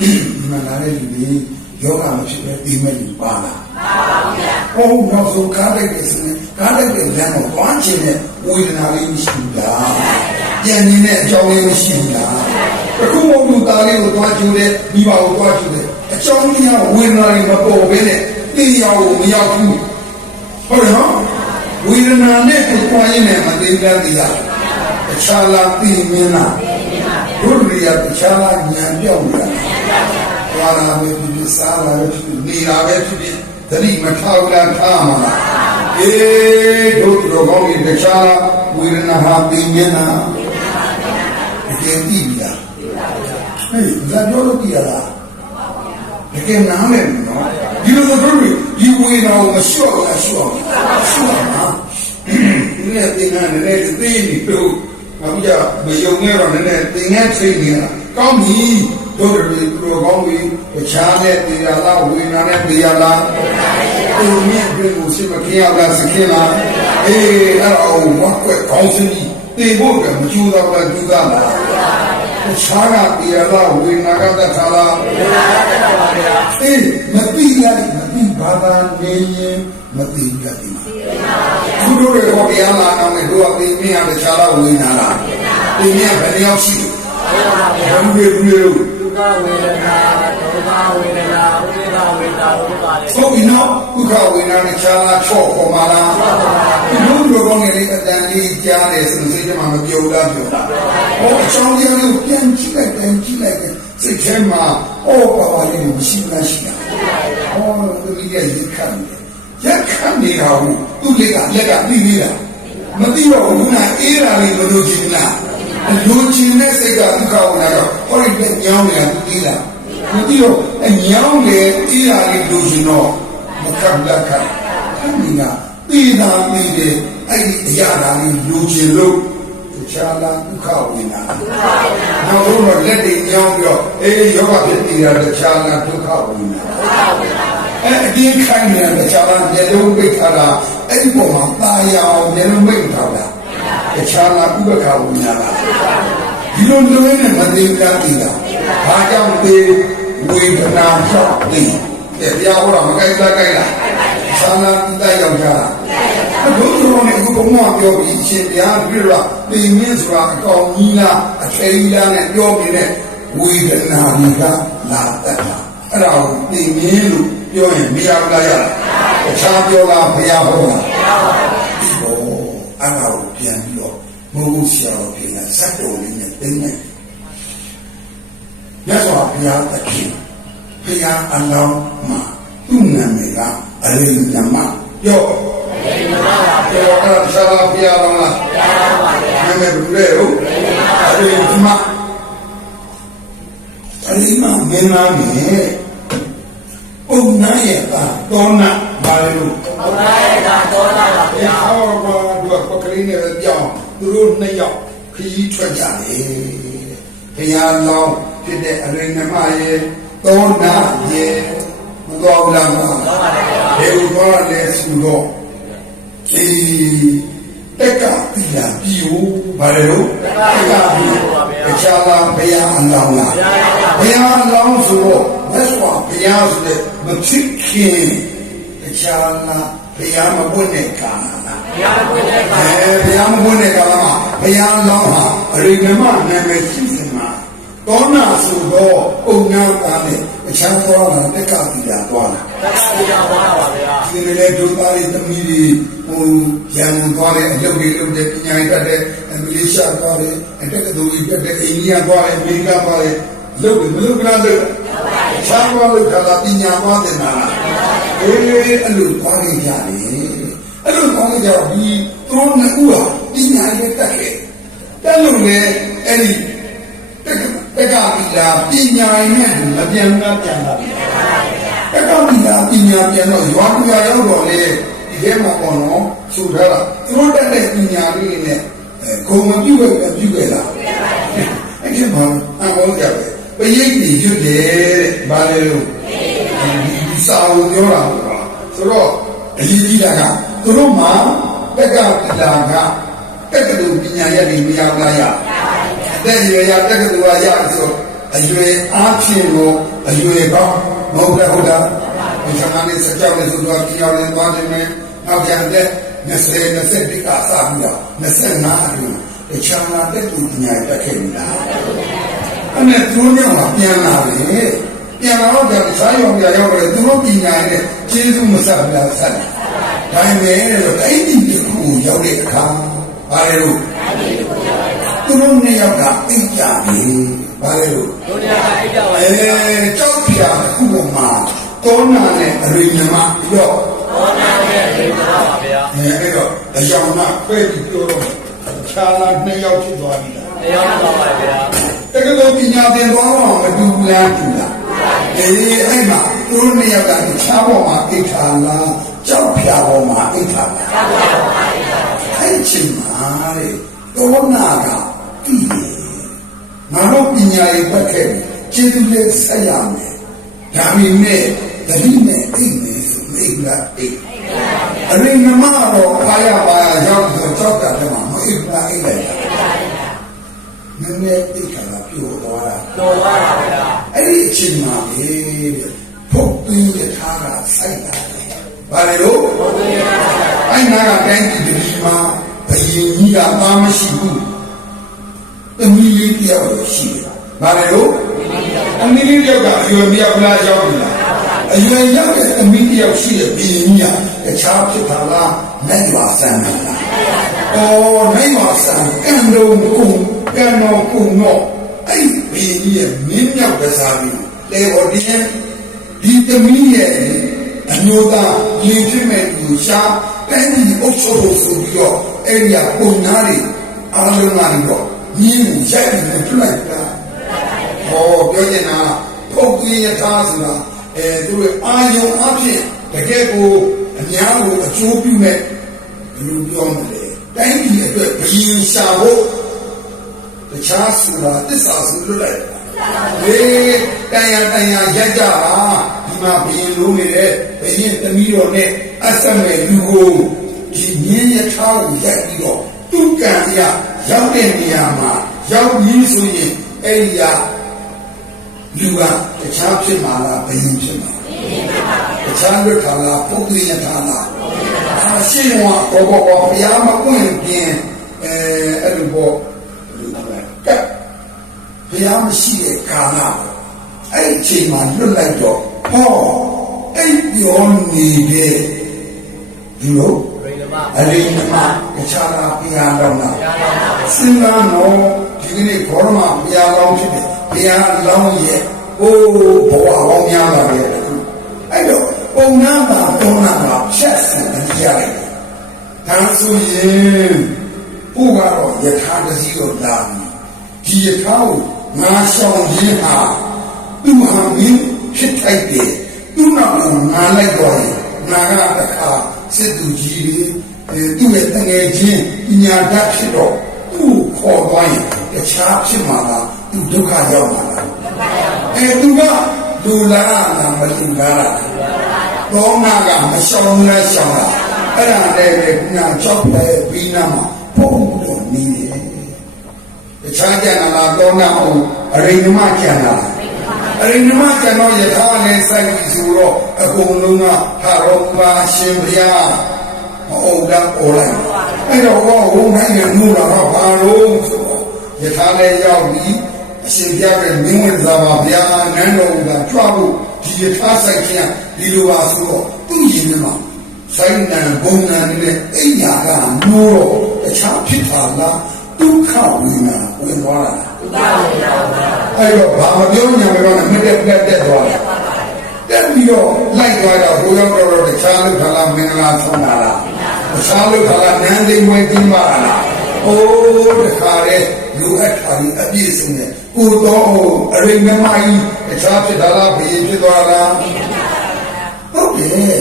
ဒီမှာလာတဲ့လူတွေယောဂမဖြစ်ပဲအိမ်မဲ့လူပါလားဟုတ်တော့ဆိုကားလိုက်တဲ့စနေကားလိုက်တဲ့လမ်းကိုတွန်းချင်တဲ့ဝေဒနာလေးမရှိဘူးလားပြန်နေတဲ့အကြောင်းလေးမရှိဘူးလားအခုမဟုတ်ဘူးသားလေးကိုတွန်းချူတဲ့မိဘကိုတွန်းချူတဲ့အကြောင်းကြီးကဝေဒနာတွေမပေါ်ဘဲနဲ့သိရကိုမရောက်ဘူးဟုတ်တယ်နော်ဝေဒနာနဲ့ကိုတွန်းရင်းနဲ့မသိတဲ့တရားတခြားလားသိမင်းလားဘုရားတခြားလားဉာဏ်ပြောက်နေတာ သွားလာပဲဖြစ်ဖြစ်စားလာပဲဖြစ်ဖြစ်နေတာပဲဖြစ်ဖြစ်သတိမထားဘူးလားထားမှာလားအေးတို့တို့ကောင်းပြီတခြားဝေဒနာဟာသိမင်းလားတကယ်သိပြီလားဟေးဇာတော်လို့ကြည့်ရလားတကယ်နားမယ်နော်ဒီလိုဆိုတို့ဒီဝေဒနာကိုမလျှော့လားလျှော့လျှော့ပါဒီနေ့သင်္ကန်းနဲ့သိနေတို့အခုကြမယုံနေတော့လည်းသင်္ကန်းချိန်နေတာကောင်းပြီ တို့တို့တို့ကောင်းပြီတခြားနဲ့တရားလားဝေဒနာနဲ့တရားလားသူမြင့်ပြင်ကိုစိတ်မခင်းရလားစခင်းလားအေးအဲ့တော့ဝတ်ကွက်ကောင်းစင်းကြီးတေဖို့ကမကျူတော့ဘူးသူကလားတခြားကတရားလားဝေဒနာကတခါလားဝေဒနာကတခါပါဗျာအေးမသိလိုက်မသိဘာသာနေရင်မသိကြတယ်မှာသူတို့တွေဟောတရားလာအောင်လေတို့ကသိမြင်ရတခြားလားဝေဒနာလားသိမြင်ဘယ်နှယောက်ရှိလဲဘယ်လိုလဲဒုက္ခဝေဒနာဒုက္ခဝေဒနာဥဒိကဝေဒနာဒုက္ခလေဆိုပြီးတော့ဒုက္ခဝေဒနာနဲ့ခြားလားချော့ပေါ်မှာလားဒီလိုလိုကောင်းနေတဲ့အတန်ကြီးကြားတယ်ဆိုစိတ်ထဲမှာမပြောလားပြောတာဟောအချောင်းကြီးကိုပြန်ကြည့်လိုက်ပြန်ကြည့်လိုက်စိတ်ထဲမှာဟောပါပါလေးမရှိလားရှိတာဟောသူကြီးရဲ့ရက်ခံနေရက်ခံနေတာဟုတ်သူလက်ကလက်ကပြီးပြီးတာမသိတော့ဘူးနာအေးတာလေးမလို့ချင်လား လူချင်းတဲ့စိတ်ကဒုက္ခဝေဒနာတော့ဟောဒီလက်ညောင်းနေတာသူပြီးတာမသိတော့အညောင်းလေအေးတာလေးလူချင်းတော့မကပ်လက်ခံအဲ့ဒီကပြီးတာပြီးတယ်အဲ့ဒီအရာတာလေးလူချင်းလို့တခြားလားဒုက္ခဝေဒနာနောက်ဆုံးတော့လက်တွေညောင်းပြီးတော့အေးယောဂဖြစ်နေတာတခြားလားဒုက္ခဝေဒနာအဲ့အတင်းခိုင်းနေတာတခြားလားမျက်လုံးပိတ်ထားတာအဲ့ဒီပုံမှာตาရအောင်မျက်လုံးပိတ်ထားတာ တခြားလားဥပ္ပခဝေဒနာလားဒီလိုလိုရင်းနဲ့မသိဘူးလားသိတာဘာကြောင့်သိဝေဒနာကြောင့်သိတဲ့တရားဟောတာမကိုက်လားကိုက်လားသာနာတိတရောက်ကြတာဘုရားနဲ့အခုဘုံမှာပြောပြီးရှင်ဘုရားပြည့်တော့ပြင်မင်းဆိုတာအကောင်ကြီးလားအထေကြီးလားနဲ့ပြောနေတဲ့ဝေဒနာတွေကလာတတ်တာအဲ့ဒါကိုပြင်မင်းလို့ပြောရင်မရဘူးလားရလားတခြားပြောလားဘုရားဟောလားဒီဘောအဲ့ဒါကိုပြန်ပြီး တော့မဟုတ်ဆရာတော်ပြင်လာစက်တော်လေးနဲ့သိနေမြတ်စွာဘုရားသခင်ဘုရားအလောင်းမှာသူ့နာမည်ကအရိနမပြောအရိနမပါပြောအဲ့ဒါဆရာဘုရားတော်လားဘုရားတော်ပါဗျာနာမည်ဘယ်လိုလဲဟုတ်အရိနမအရိနမင်းနာမည်ပုံနာရဲ့တာတောနာဘာလို့ဘုရားရဲ့ဒါတော်လာပါဘုဗျာရားဟောပါတော့ပကလေးနဲ့ပြောင်း သူတို့နှစ်ယောက်ခရီးထွက်ကြတယ်ဘုရားလောင်းဖြစ်တဲ့အရိနမရဲ့တောနာရဲ့မတော်ဘူးလားမတော်ပါတယ်ဗျာဘယ်လိုသွားလဲဆိုတော့ဒီတက်ကတိလာပြီဟိုဘာလဲလို့တက်ကပြီတခြားလားဘုရားအလောင်းလားဘုရားအလောင်းဆိုတော့သက်စွာဘုရားဆိုတဲ့မဖြစ်ခင်တခြားလား ဘုရားမပွင့်တဲ့ကာလလားဘုရားကိုယ်နဲ့အဲဘုရားမပွင့်တဲ့ကာလမှာဘုရားအလောင်းဟာအရိဓမ္မနာမည်ရှိစမှာတောနာဆိုတော့ပုံနာသားနဲ့တခြားသွားတာတက်ကတိလာသွားတာတရားတရားဟောတာပါဗျာဒီလေဒုသားလေးသမီးတွေဟိုရန်ကုန်သွားတယ်အလုပ်တွေလုပ်တယ်ပညာရေးတတ်တယ်မလေးရှားသွားတယ်အတက်ကတူကြီးတက်တယ်အိန္ဒိယသွားတယ်အမေရိကသွားတယ်လုပ်တယ်မလုပ်ကြလားလုပ် ချားသွားလို့ခါလာပညာသွားတယ်နာလားအေးအဲ့လိုသွားနေကြတယ်အဲ့လိုသွားနေကြတော့ဒီသူတို့နှစ်ဦးဟာပညာရေးတက်ခဲ့တက်လို့လေအဲ့ဒီတက်ကတက်ကပြီးလာပညာရေးနဲ့မပြန်ဘူးလားပြန်လာပြီအကောင်ဒီကပညာပြန်တော့ရွာပြရောက်တော့လေဒီထဲမှာပေါ့နော်ဆိုထားတာသူတို့တက်တဲ့ပညာလေးတွေနဲ့အဲဂုံမပြုတ်ပဲပြုတ်ခဲ့တာအဲ့ဒီမှာအမောကြပဲ ပရိတ်ကြီးရွတ်တယ်တဲ့ဘာလဲလို့ဒီစာကိုပြောတာပေါ့ဆိုတော့အရေးကြီးတာကသူတို့မှာတက်ကပလာကတက်ကတူပညာရက်တွေမရဘူးလားရအသက်ရွယ်ရတက်ကတူကရဆိုအအရွယ်အားဖြင့်ကိုအရွယ်ကောင်းမဟုတ်လားဟုတ်လားဒီကနေ့စကြောက်နေဆိုတော့ပြောင်းနေသွားတယ်မယ်နောက်ပြန်တဲ့20 20ဒီကစားပြီးတော့25အတွင်းတခြားလာတဲ့သူညာတက်ခဲ့ပြီလား အဲ့နဲ့သူတို့ကပြန်လာတယ်ပြန်လာတော့ကြာစားရုံရရောက်တယ်သူတို့ပညာနဲ့ကျေးဇူးမဆက်ဘူးလားဆက်တယ်ဒါပေမဲ့လို့အဲ့ဒီတစ်ခုရောက်တဲ့အခါဘာလဲလို့သူတို့နှစ်ယောက်ကအိတ်ကြပြီဘာလဲလို့တို့ညာကအိပ်ကြပါအဲရဲ့ကြောက်ပြာတစ်ခုပေါ်မှာတောနာနဲ့အရိညမပြီးတော့ဘောနာနဲ့နေပါပါဗျာအဲအဲ့တော့အယောင်နာပဲပြီးပြောတော့ခြာလာနှစ်ယောက်ဖြစ်သွားပြီလားတရားတော်ပါဗျာ တကယ်လို့ပညာသင်သွားတော့မတူဘူးလားတူလားအေးအဲ့မှာသူတို့နှစ်ယောက်ကတခြားပေါ်မှာအိတ်ထားလားကြောက်ပြာပေါ်မှာအိတ်ထားလားကြောက်ပြာပေါ်မှာအိတ်ထားပါအဲ့ချိန်မှာတဲ့တောနာကပြီးတယ်ငါတို့ပညာရေးပတ်ခဲ့ပြီကျေးဇူးလေးဆက်ရမယ်ဒါပေမဲ့တတိနဲ့အိတ်နေဆိုအိတ်လားအိတ်အရင်ကမှတော့ခါရပါရရောက်တော့ကြောက်တာတည်းမှာမအိတ်လားအိတ်လိုက်တာ နည်းနည်းအိတ်ကလာပြိုသွားတာတော်ပါပါဗျာအဲ့ဒီအချိန်မှာလေဖုတ်ပင်းရထားတာစိုက်တာလေဘာလဲလို့ဘုရားရအဲ့နာကတိုင်းပြည်ဒီမှာဘယင်ကြီးကပါမရှိဘူးတမီးလေးတယောက်ရှိတယ်ဘာလဲလို့အမီးလေးတယောက်ကအရွယ်မြောက်လားရောက်ပြီလားအရွယ်ရောက်တဲ့အမီးတယောက်ရှိတဲ့ဘယင်ကြီးကတခြားဖြစ်တာလားနိုင်ပါစမ်းလားအော်နိုင်ပါစမ်းကံတော်ကုံ ကံတော်ကုံတော့အဲ့ဘယင်ကြီးရဲ့မင်းမြောက်ကစားပြီးလေဟောဒီဒီတမီးရဲ့အမျိုးသားယဉ်ဖြစ်မဲ့သူရှားတိုင်းပြည်အုပ်ချုပ်ဖို့ဆိုပြီးတော့အဲ့ဒီကပုံနာတွေအားလုံးကနေတော့ညီးကိုရိုက်ပြီးပြလိုက်တာဟောပြောချင်တာပုတ်ကြီးရထားဆိုတာအဲသူတို့အာယုံအဖြစ်တကယ်ကိုအများကိုအကျိုးပြုမဲ့ဘယ်လိုပြောမလဲတိုင်းပြည်အတွက်ဘယင်ရှာဖို့ တခြားဆိုတာတစ္ဆာဆိုလွတ်လိုက်တာလေတန်ရတန်ရရက်ကြပါဒီမှာဘယင်လုံးနေတဲ့ဘယင်သမီးတော်နဲ့အဆက်မဲ့လူကိုဒီမြင်းရထားကိုရိုက်ပြီးတော့သူ့ကံရရောက်တဲ့နေရာမှာရောက်ပြီးဆိုရင်အဲ့ဒီကလူကတခြားဖြစ်မှာလားဘယင်ဖြစ်မှာတခြားလွတ်ခါလားပုဂ္ဂိယထာလားအရှိန်ဝါဘောဘောဘောဘုရားမပွင့်ပြင်းအဲအဲ့လိုပေါ့ကဲ ဘုရားမရှိတဲ့ကာလအဲ့ဒီအချိန်မှာလွတ်လိုက်တော့ဟောအဲ့ပြောနေတဲ့ဒီလိုရိနမအရိမမတခြားလားဘုရားတော်လားရားတော်ပါစဉ်းစားတော့ဒီကနေ့ဘောရမဘုရားလောင်းဖြစ်တယ်ဘုရားလောင်းရဲ့ဟိုးဘဝဟောင်းများပါလေအဲ့တော့ပုံနာမှာပုံနာမှာဖြတ်ဆန်တရားလိုက်တယ်ဒါဆိုရင်ဘုရားတော့ယထာတစည်းကိုလာပြီဒီယထာကို ငါရှောင်ရင်းဟာသူ့ဟာမင်းဖြစ်ထိုက်တယ်သူ့နောက်ကိုငါလိုက်တော့ရင်ငါကတခါစစ်သူကြီးတွေအဲသူ့ရဲ့တငယ်ချင်းပညာတတ်ဖြစ်တော့သူ့ကိုခေါ်သွားရင်တခြားဖြစ်မှာလားသူဒုက္ခရောက်မှာလားအဲသူကလူလားလားမလူလားလားတော့ငါကမရှောင်လဲရှောင်လားအဲ့ဒါလည်းပဲခုနကြောက်ပဲပြီးနာမှာပုံတော်နေတယ် တခြားကြံလာတော့နာအောင်အရိဏမကြံလာအရိဏမကြံတော့ယထာလည်းစိုက်ပြီးဆိုတော့အကုန်လုံးကဟာရောပါရှင်ဘုရားမအောင်တော့အော်လိုက်အဲ့တော့ဟောဟိုနိုင်ရမှုလာတော့ဘာလို့ဆိုတော့ယထာလည်းရောက်ပြီးအရှင်ပြတဲ့မင်းဝင်စားပါဗျာနန်းတော်ကကြွဖို့ဒီယထာဆိုင်ချင်းဒီလိုပါဆိုတော့သူ့ရင်ထဲမှာဆိုင်နံဘုံနံနဲ့အိညာကနိုးတော့တခြားဖြစ်တာလား ဒုက္ခဝိညာဉ်ဝင်သွားတာအဲ့တော့ဘာမပြောညာမပြောနဲ့မတက်တက်တက်သွားတယ်တက်ပြီးတော့လိုက်သွားတော့ဘိုးရောက်တော့တခြားလူခလာမင်္ဂလာဆုံးတာလားတခြားလူခလာနန်းသိမ့်ဝဲကြီးပါလားအိုးတခါလေလူအပ်တာဒီအပြည့်စုံနဲ့ကိုတော့အရိမမကြီးတခြားဖြစ်တာလားဘယ်ဖြစ်သွားလားဟုတ်တယ်